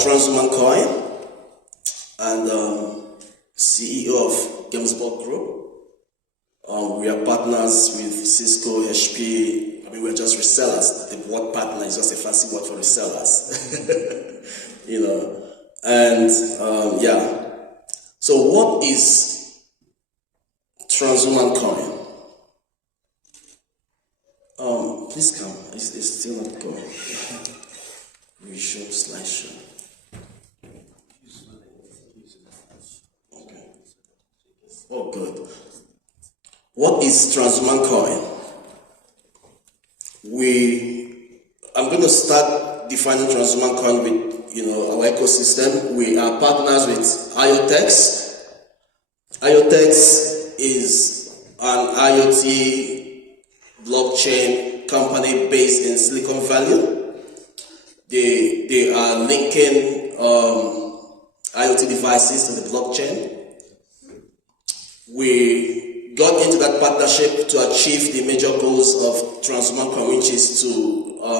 Transhuman coin and CEO of Gamesbot Group. We are partners with Cisco, HP. I mean, we're just resellers. The word partner is just a fancy word for resellers. You know, and yeah. So what is Transhuman coin? Please come. It's still not going. Reshow, slideshow. Okay. Oh, good. What is Transhuman coin? I'm going to start defining Transhuman coin with, you know, our ecosystem. We are partners with IoTex. IoTex is an IoT blockchain company based in Silicon Valley. They are linking IoT devices to the blockchain. We got into that partnership to achieve the major goals of Transhuman coin, which is to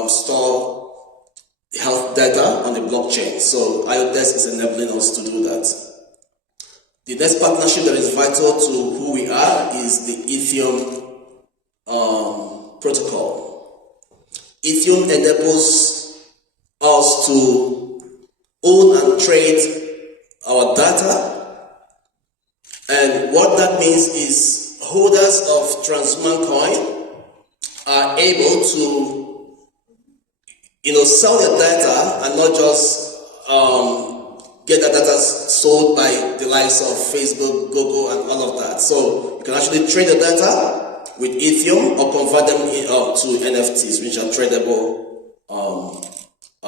store health data on the blockchain. So IoTex is enabling us to do that. The next partnership that is vital to who we are is the Ethereum protocol. Ethereum enables us to own and trade our data, and what that means is holders of Transhuman coin are able to, you know, sell their data and not just get their data sold by the likes of Facebook, Google, and all of that. So you can actually trade the data with Ethereum or convert them to NFTs, which are tradable on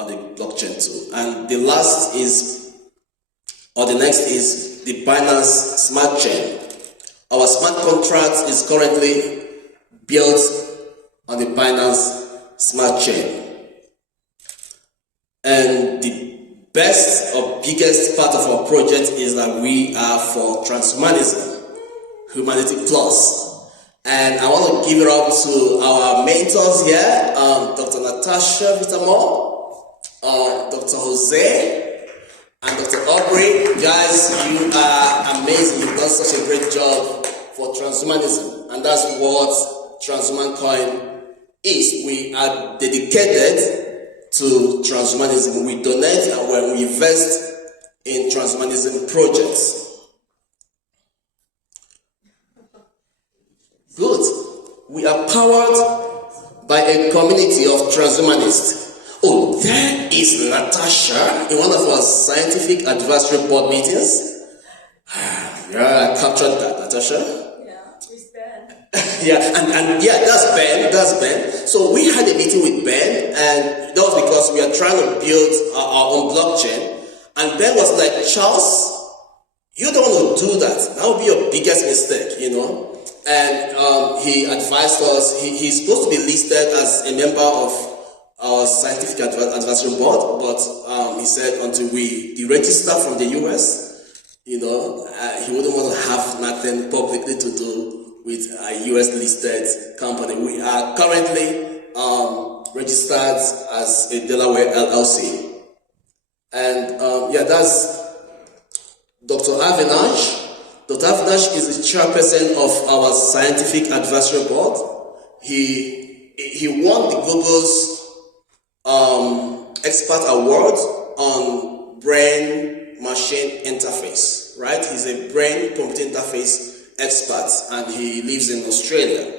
the blockchain too. And the last is, or the next is the Binance Smart Chain. Our smart contract is currently built on the Binance Smart Chain. And the best or biggest part of our project is that we are for transhumanism, humanity plus. And I want to give it up to our mentors here, Dr. Natasha Vitamore, Dr. Jose, and Dr. Aubrey. Guys, you are amazing. You've done such a great job for transhumanism. And that's what Transhuman coin is. We are dedicated to transhumanism. We donate and when we invest in transhumanism projects. Good. We are powered by a community of transhumanists. Oh, there is Natasha in one of our scientific advisory board meetings. Yeah, I captured that, Natasha. Yeah, with Ben. Yeah, and yeah, that's Ben. So we had a meeting with Ben, and that was because we are trying to build our own blockchain. And Ben was like, Charles, you don't want to do that. That would be your biggest mistake, you know. And he advised us, he's supposed to be listed as a member of our scientific advisory board, but he said until we deregister from the US, you know, he wouldn't want to have nothing publicly to do with a US listed company. We are currently registered as a Delaware LLC. And yeah, that's Dr. Avinash. Dr. Avinash is the chairperson of our scientific advisory board. He won the Google's expert award on brain-machine interface, right? He's a brain-computer interface expert, and he lives in Australia.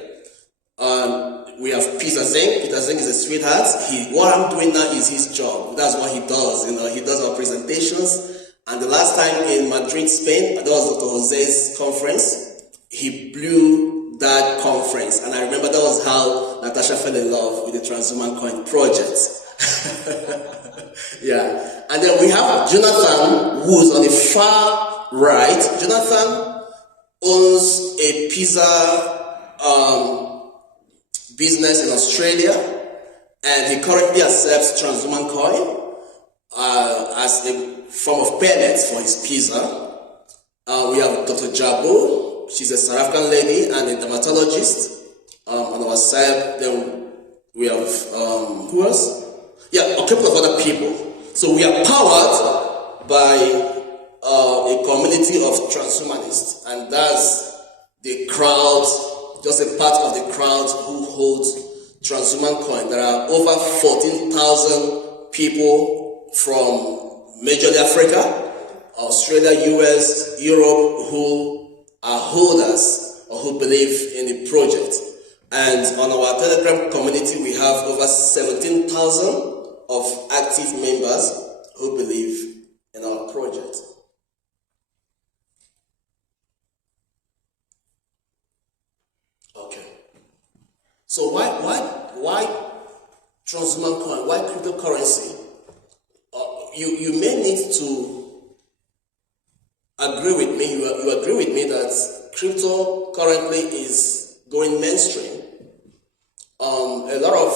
We have Peter Zink. Peter Zink is a sweetheart. What I'm doing now is his job. That's what he does. You know, he does our presentations. And the last time in Madrid, Spain, that was Dr. Jose's conference. He blew that conference, and I remember that was how Natasha fell in love with the Transhuman coin project. Yeah, and then we have Jonathan, who's on the far right. Jonathan owns a pizza business in Australia, and he currently accepts Transhuman coin as a form of payment for his pizza. We have Dr. Jabo. She's a South African lady and a dermatologist. On our side, then we have who else? Yeah, a couple of other people. So we are powered by a community of transhumanists, and that's the crowd, just a part of the crowd who holds transhuman coin. There are over 14,000 people from majorly Africa, Australia, US, Europe, who are holders or who believe in the project. And on our Telegram community, we have over 17,000 of active members who believe in our project. Okay. So why transhuman coin? Why cryptocurrency? You may need to agree with me. You agree with me that crypto currently is going mainstream. A lot of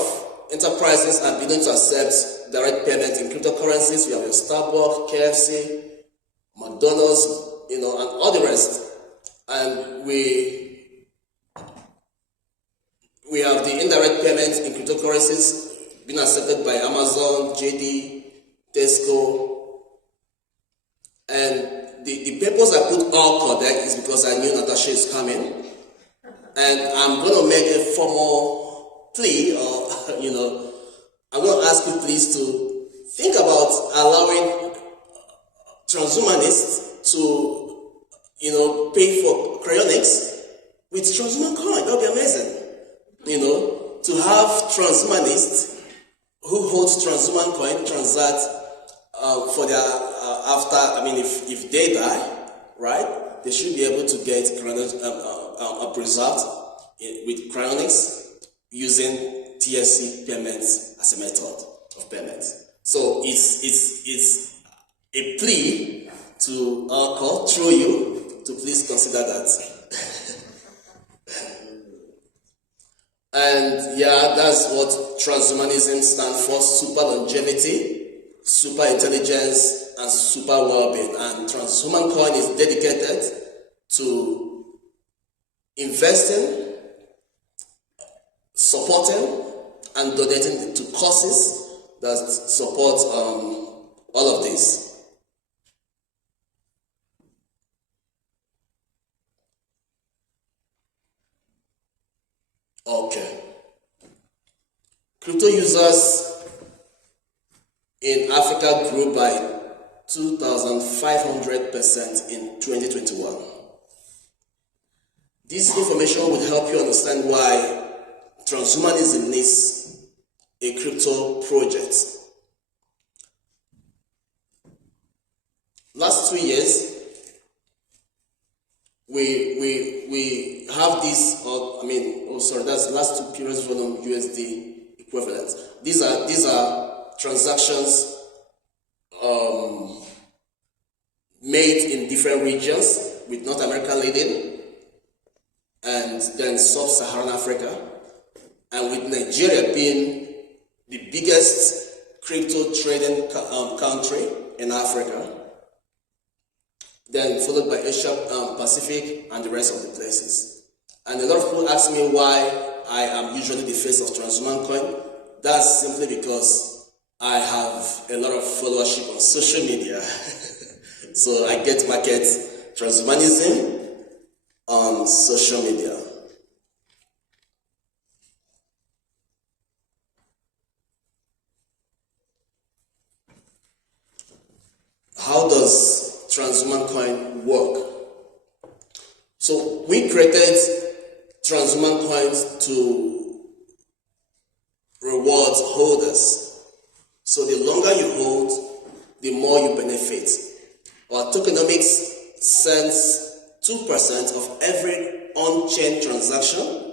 enterprises are beginning to accept direct payment in cryptocurrencies. We have your Starbucks, KFC, McDonald's, and all the rest. And we have the indirect payment in cryptocurrencies being accepted by Amazon, JD, Tesco. And the purpose I put all Codec is because I knew Natasha is coming. And I'm going to make a formal plea, or, I'm going to ask you please to think about allowing transhumanists to, pay for cryonics with transhuman coin. That would be amazing. To have transhumanists who hold transhuman coin transact for their if they die, right, they should be able to get preserved with cryonics using TSC payments as a method of payment. So it's a plea to our court through you to please consider that. And yeah, that's what transhumanism stands for: super longevity, super intelligence, and super well-being. And transhuman coin is dedicated to investing, supporting, and donating to causes that support all of this. Okay. Crypto users in Africa grew by 2,500% in 2021. This information will help you understand why transhumanism needs a crypto project. Last 2 years, we have this, that's last 2 periods volume USD equivalent. These are transactions made in different regions, with North America leading, and then Sub-Saharan Africa, and with Nigeria being the biggest crypto trading country in Africa, then followed by Asia Pacific and the rest of the places. And a lot of people ask me why I am usually the face of transhuman coin. That's simply because I have a lot of followership on social media. So I get to market transhumanism on social media. How does transhuman coin work? So we created transhuman coins to reward holders. So the longer you hold, the more you benefit. Our tokenomics sends 2% of every on-chain transaction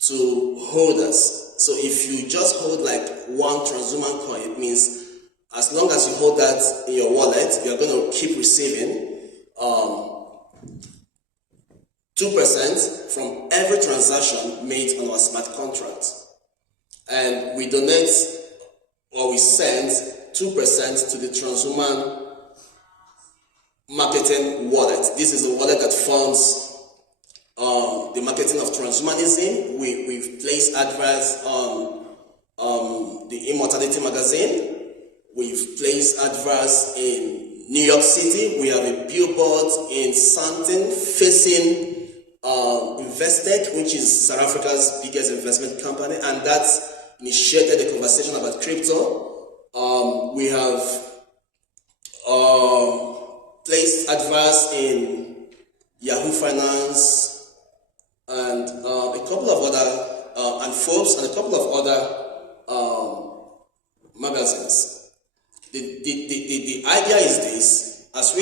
to holders. So if you just hold like one transhuman coin, it means as long as you hold that in your wallet, you're going to keep receiving 2% from every transaction made on our smart contract. And we donate, or we send 2% to the transhuman marketing wallet. This is a wallet that funds the marketing of transhumanism. We've placed adverts on the Immortality magazine. We've placed adverts in New York City. We have a billboard in Santon facing Investec, which is South Africa's biggest investment company, and that's initiated a conversation about crypto. We have placed adverts in Yahoo Finance and a couple of other, and Forbes and a couple of other magazines. The idea is this: as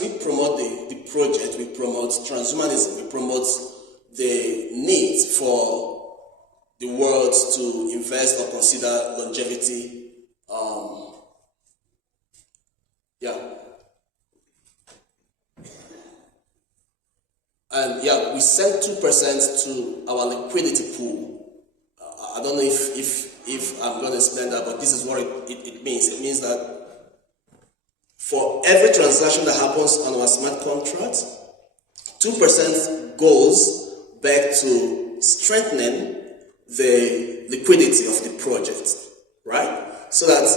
we promote the project, we promote transhumanism, we promote the need for the world to invest or consider longevity. And we send 2% to our liquidity pool. I don't know if I'm going to explain that, but this is what it means. It means that for every transaction that happens on our smart contract, 2% goes back to strengthening the liquidity of the project, right? So that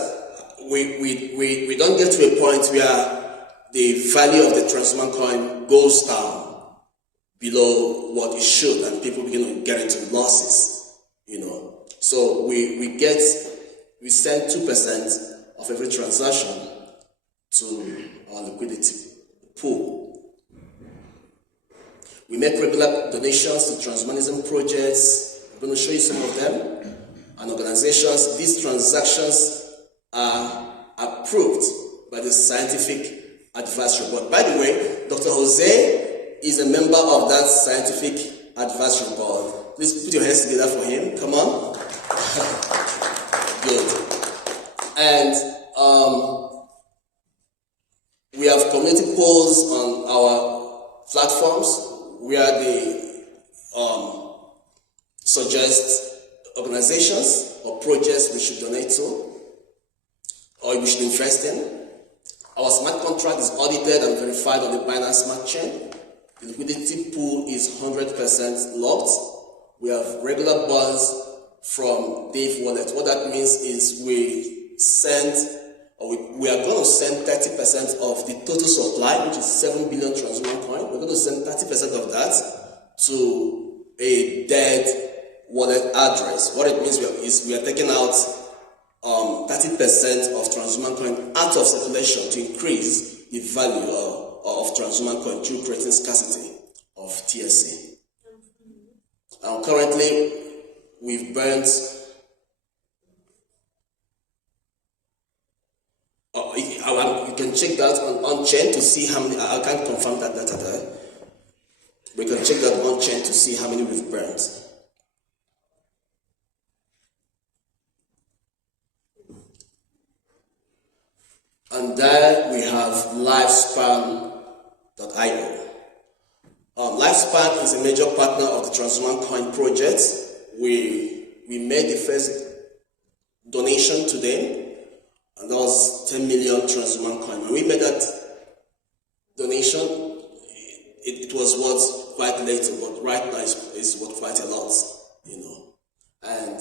we don't get to a point where the value of the transhuman coin goes down below what it should and people begin to get into losses, So we send 2% of every transaction to our liquidity pool. We make regular donations to transhumanism projects. I'm going to show you some of them. And organizations, these transactions are approved by the Scientific Advisory Board. By the way, Dr. Jose is a member of that Scientific Advisory Board. Please put your hands together for him. Come on. Good. And we have community polls on our platforms where they suggest organizations or projects we should donate to or we should invest in. Our smart contract is audited and verified on the Binance Smart Chain. The liquidity pool is 100% locked. We have regular bonds from Dave Wallet. What that means is we are going to send 30% of the total supply, which is 7 billion transhuman coin. We're going to send 30% of that to a dead wallet address. What it means is we are taking out 30% of transhuman coin out of circulation to increase the value of transhuman coin through creating scarcity of TSC. Currently, we've burnt you can check that on-chain to see how many. I can't confirm that data there. We can check that on-chain to see how many we've burnt. And there we have Lifespan.io. Lifespan is a major partner of the Transhuman Coin project. We made the first donation to them, and that was 10 million transhuman coin. When we made that donation, it was worth quite little, but right now it's worth quite a lot, And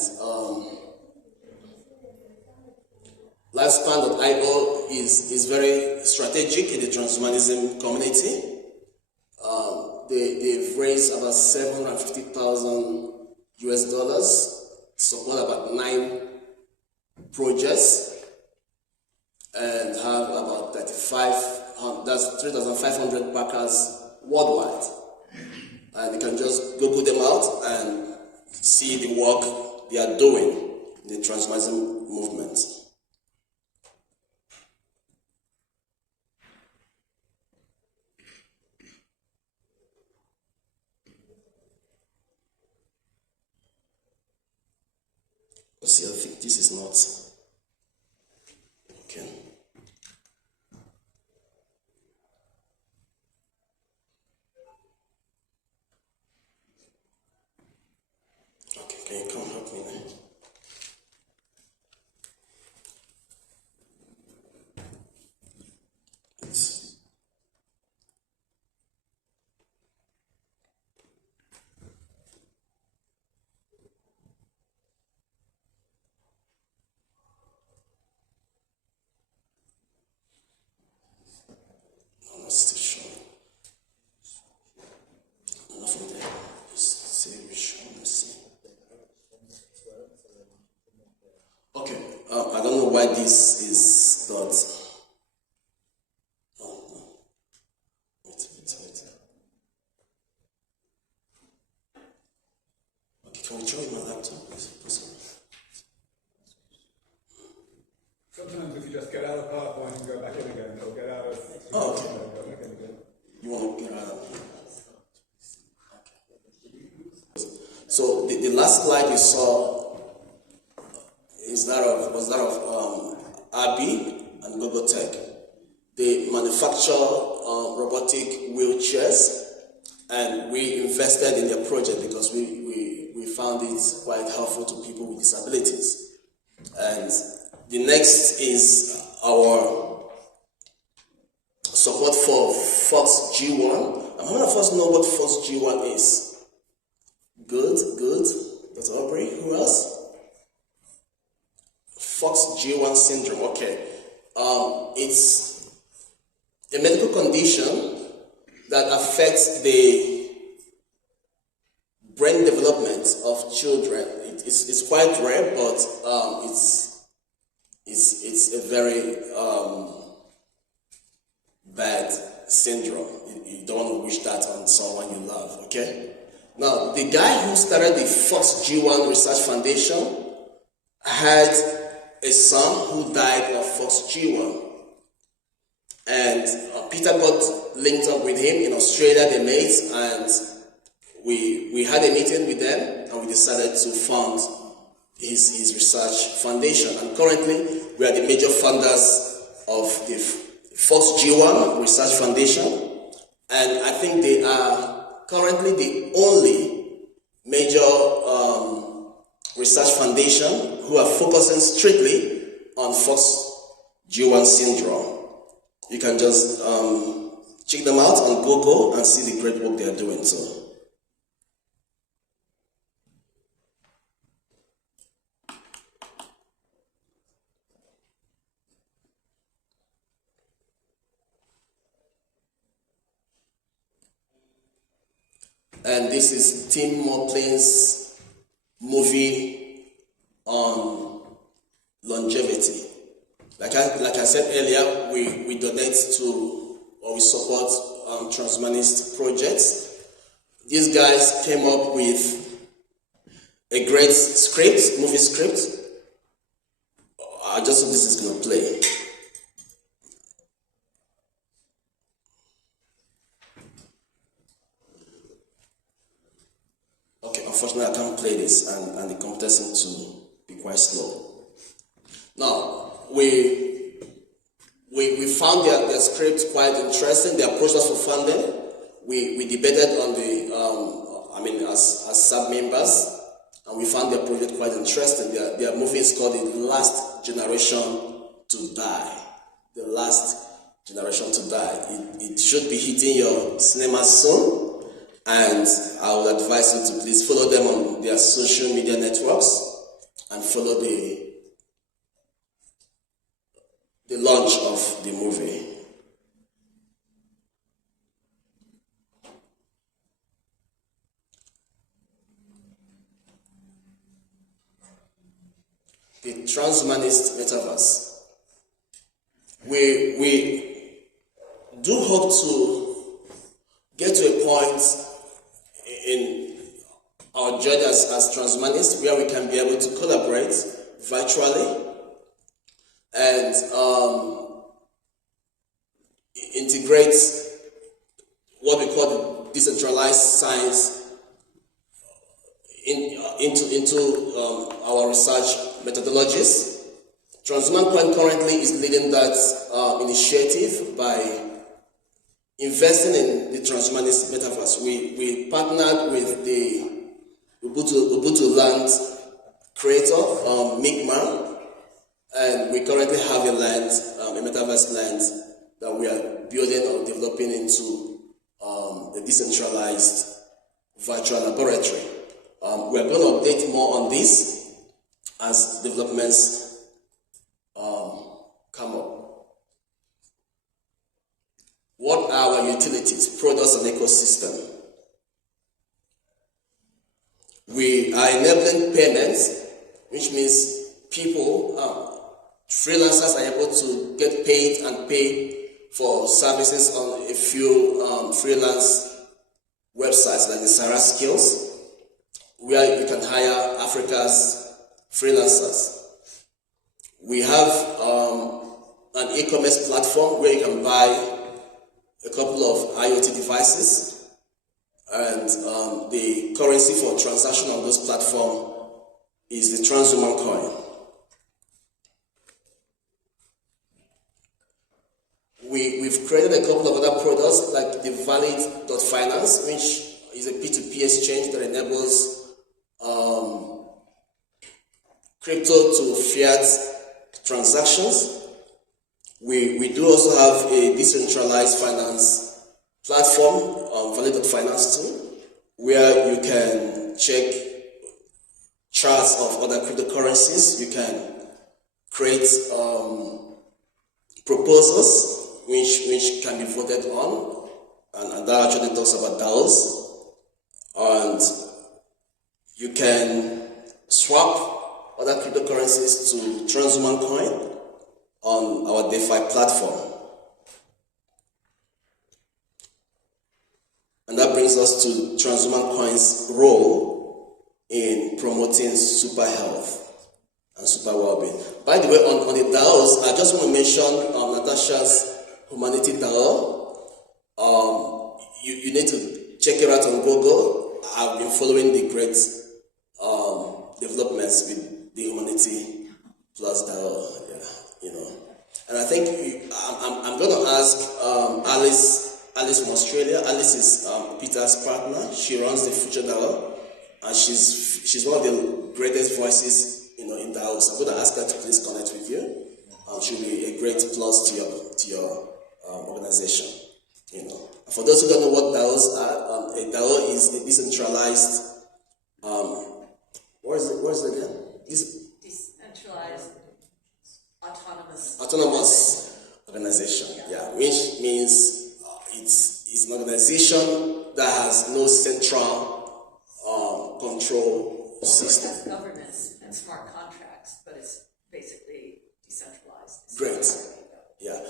Lifespan.io is very strategic in the transhumanism community. They've raised about $750,000 to support about 9 projects and have about 3,500 backers worldwide. And you can just go put them out and see the work they are doing in the transhumanism movement. See, I think this is not okay. Okay, can you come help me there? why this is not. Oh, no. Wait. Okay, can we try my laptop? Is it possible? Sometimes if you just get out of PowerPoint and go back in again, or get out of... Oh, okay. Go back in again. You want to get out of here? So the last slide you saw was that of Abi and Gogotech. They manufacture robotic wheelchairs, and we invested in their project because we found it quite helpful to people with disabilities. And the next is our support for Fox G1. And how many of us know what Fox G1 is? Good. That's Aubrey. Who else? Fox G1 syndrome. Okay. It's a medical condition that affects the brain development of children. It's quite rare, but it's a very bad syndrome. You don't want to wish that on someone you love. Okay. Now, the guy who started the Fox G1 Research Foundation had a son who died of Fox G1. And Peter got linked up with him in Australia, they met, and we had a meeting with them, and we decided to fund his research foundation. And currently, we are the major funders of the Fox G1 Research Foundation, and I think they are currently the only major research foundation who are focusing strictly on Fox G1 syndrome. You can just check them out on Google and see the great work they are doing. So. And this is Tim Moplin's movie on longevity. Like I said earlier, we donate to, or we support transhumanist projects. These guys came up with a great script, movie script. I just hope this is going to play. Okay, unfortunately I can't play this, and the computer seems to be quite slow. Now, we found their script quite interesting. They approached us for funding. We debated on the, as sub-members, and we found their project quite interesting. Their movie is called The Last Generation to Die. The Last Generation to Die. It should be hitting your cinemas soon. And I would advise you to please follow them on their social media networks and follow the launch of the movie. The transhumanist metaverse. We do hope to get to a point in our journey as transhumanists where we can be able to collaborate virtually and integrate what we call decentralized science into our research methodologies. Transhuman currently is leading that initiative by investing in the transhumanist metaverse. We partnered with the Ubuntu land creator, Mi'kmaq, and we currently have a metaverse land that we are building or developing into a decentralized virtual laboratory. We are going to update more on this as developments come up. What are our utilities, products, and ecosystem? We are enabling payments, which means people freelancers are able to get paid and pay for services on a few freelance websites like the Sarah Skills, where you can hire Africa's freelancers. We have an e-commerce platform where you can buy a couple of IoT devices, and the currency for transaction on this platform is the Transhuman coin. We've created a couple of other products like the Valid.finance, which is a P2P exchange that enables crypto to fiat transactions. We do also have a decentralized finance platform, Valid.finance too, where you can check charts of other cryptocurrencies. You can create proposals which can be voted on, and that actually talks about DAOs. And you can swap other cryptocurrencies to Transhuman coin on our DeFi platform. And that brings us to Transhuman coin's role in promoting super health and super well-being. By the way, on the DAOs, I just want to mention Natasha's Humanity DAO. You need to check it out on Google. I've been following the great developments with the Humanity Plus DAO, And I think I'm going to ask Alice from Australia. Alice is Peter's partner. She runs the Future DAO, and she's one of the greatest voices in DAO. So I'm going to ask her to please connect with you. She'll be a great plus to your organization. For those who don't know what DAOs are, a DAO is a decentralized. What is it again? Decentralized autonomous organization. Yeah, which means it's an organization that has no central control system. It has governance and smart contracts, but it's basically decentralized. Great. Yeah.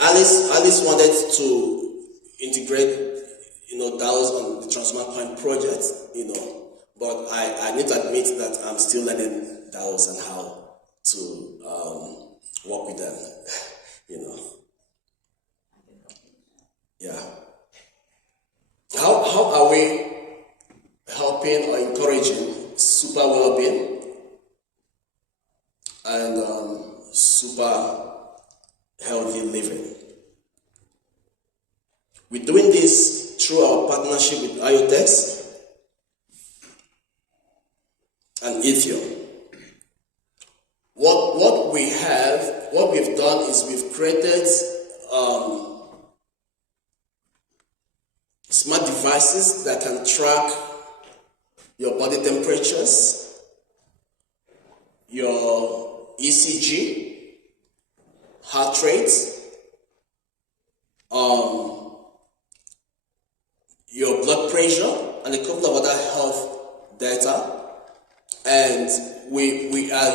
Alice wanted to integrate, DAOs on the Transhuman coin project, but I need to admit that I'm still learning DAOs and how to work with them, Yeah. How are we helping or encouraging super well-being and super healthy living? We're doing this through our partnership with entails and Ethereum. What we've done is we've created smart devices that can track your body temperatures, your ECG, heart rate, your blood pressure, and a couple of other health data. And we are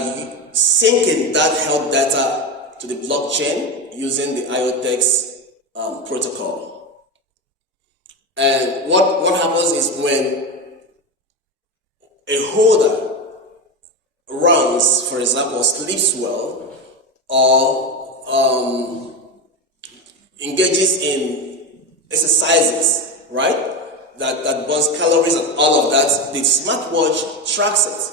syncing that health data to the blockchain using the entails protocol. And what happens is when a holder runs, for example, sleeps well, or engages in exercises, right? That burns calories and all of that, the smartwatch tracks it.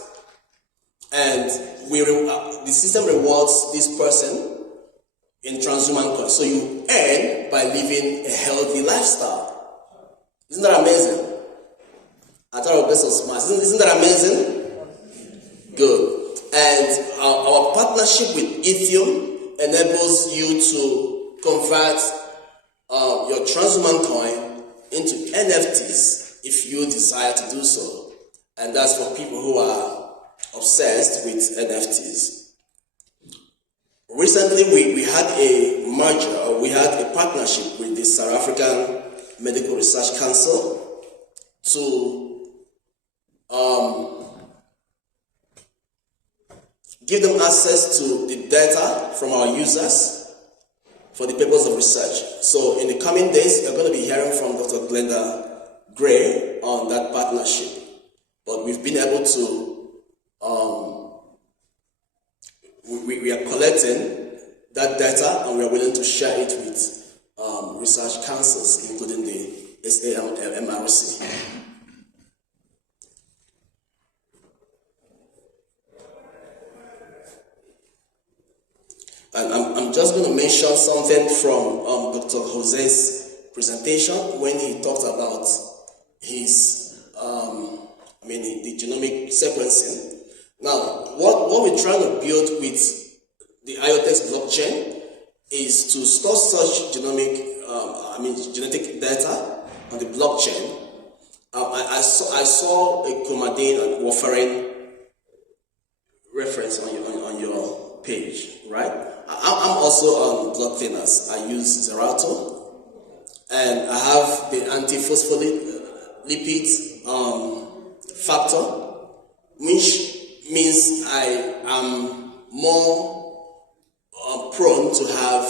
And the system rewards this person in Transhuman coin. So you earn by living a healthy lifestyle. Isn't that amazing? I thought I was so smart. Isn't that amazing? Good. And our partnership with Ethereum enables you to convert your Transhuman coin into NFTs if you desire to do so. And that's for people who are obsessed with NFTs. Recently, we had a merger, we had a partnership with the South African Medical Research Council to give them access to the data from our users for the purpose of research. So in the coming days, you're going to be hearing from Dr. Glenda Gray on that partnership. But we've been able to, we are collecting that data and we are willing to share it with research councils, including the SAMRC. And I'm just going to mention something from Dr. Jose's presentation when he talked about his, the genomic sequencing. Now, what we're trying to build with the IoTeX blockchain is to store such genetic data on the blockchain. I saw a chromadin and warfarin reference on your page, right? I'm also on blood thinners. I use Xerato, and I have the antiphospholipid factor, which means I am more prone to have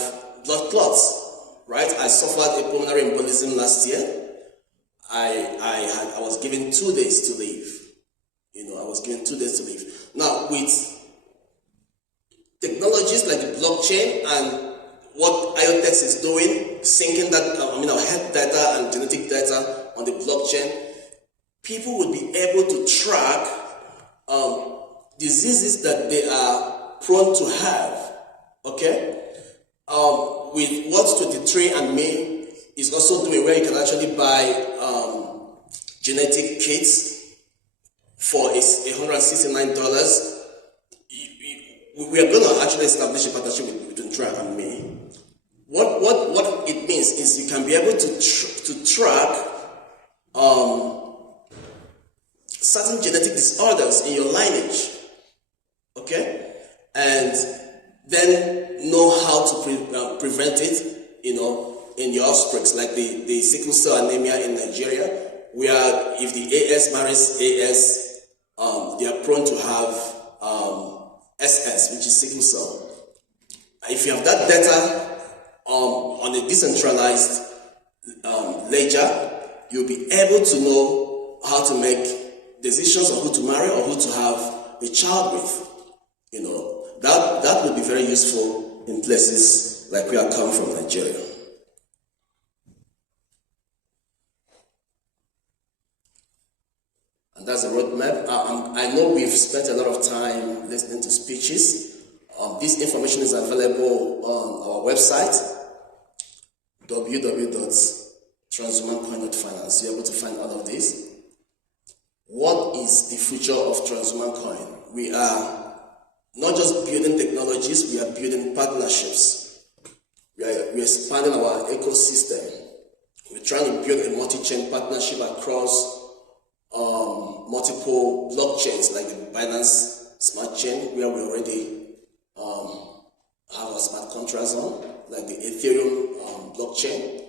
blood clots, right? I suffered a pulmonary embolism last year. I was given 2 days to live. I was given 2 days to live. Now, with technologies like the blockchain and what IoTeX is doing, syncing that, our health data and genetic data on the blockchain, people would be able to track diseases that they are prone to have, okay? With what 23andMe is also doing, where you can actually buy genetic kits for $169, we are going to actually establish a partnership between 23andMe. What it means is you can be able to track certain genetic disorders in your lineage, okay, and then know how to prevent it, in your offspring, like the sickle cell anemia in Nigeria, where if the AS marries AS, they are prone to have SS, which is sickle cell. If you have that data on a decentralized ledger, you'll be able to know how to make decisions on who to marry or who to have a child with. That would be very useful in places like we are coming from, Nigeria. And that's the roadmap. I know we've spent a lot of time listening to speeches. This information is available on our website, www.transhumancoin.finance. You're able to find all of this. What is the future of Transhuman Coin? We are not just building technologies, we are building partnerships. We are expanding our ecosystem. We're trying to build a multi-chain partnership across multiple blockchains, like the Binance Smart Chain, where we already have our smart contracts on, like the Ethereum blockchain.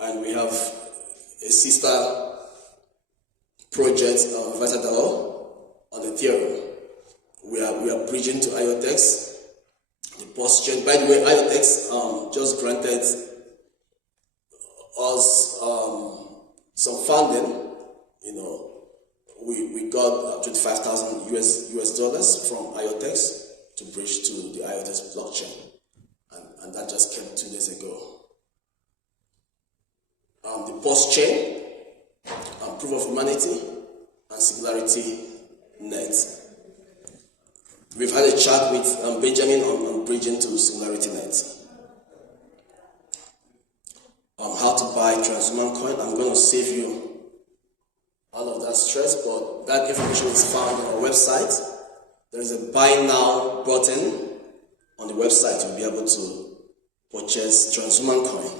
And we have a sister project, Vitador, on Ethereum. We are bridging to IoTeX, the post chain. By the way, IoTeX just granted us some funding. We got $25,000 US from IoTeX to bridge to the IoTeX blockchain, and that just came 2 days ago. The post chain, proof of humanity, and singularity net. We've had a chat with Benjamin on bridging to Singularity Net. How to buy Transhuman Coin. I'm going to save you all of that stress, but that information is found on our website. There is a buy now button on the website. You'll be able to purchase Transhuman Coin.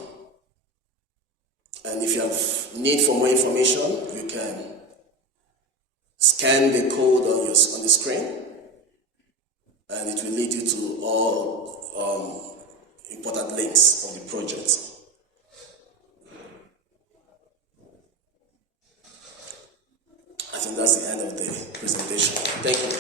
And if you have need for more information, you can scan the code on the screen, and it will lead you to all important links of the project. I think that's the end of the presentation. Thank you.